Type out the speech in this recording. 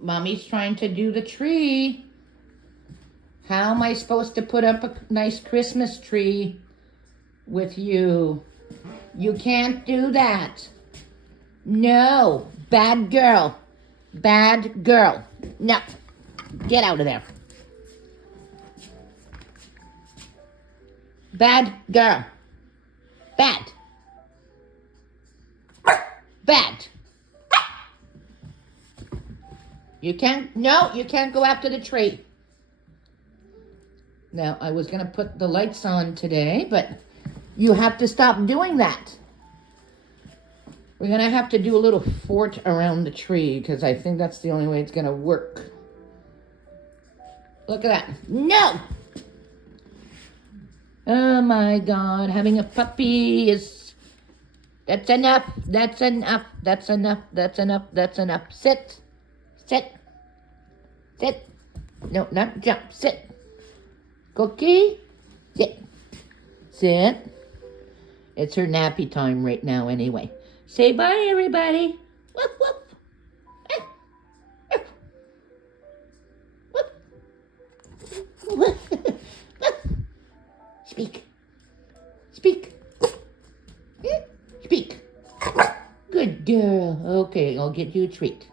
Mommy's trying to do the tree. How am I supposed to put up a nice Christmas tree with you? You can't do that. No, bad girl. Bad girl. No, get out of there. Bad girl. Bad. Bad. You can't go after the tree. Now, I was going to put the lights on today, but you have to stop doing that. We're going to have to do a little fort around the tree because I think that's the only way it's going to work. Look at that. No! Oh my God, having a puppy is... That's enough. That's enough. That's enough. That's enough. That's enough. Sit. Sit. Sit. No, not jump. Sit. Cookie. Sit. Sit. It's her nappy time right now anyway. Say bye, everybody. Woof, woof. Woof. Speak. Speak. Speak. Good girl. Okay, I'll get you a treat.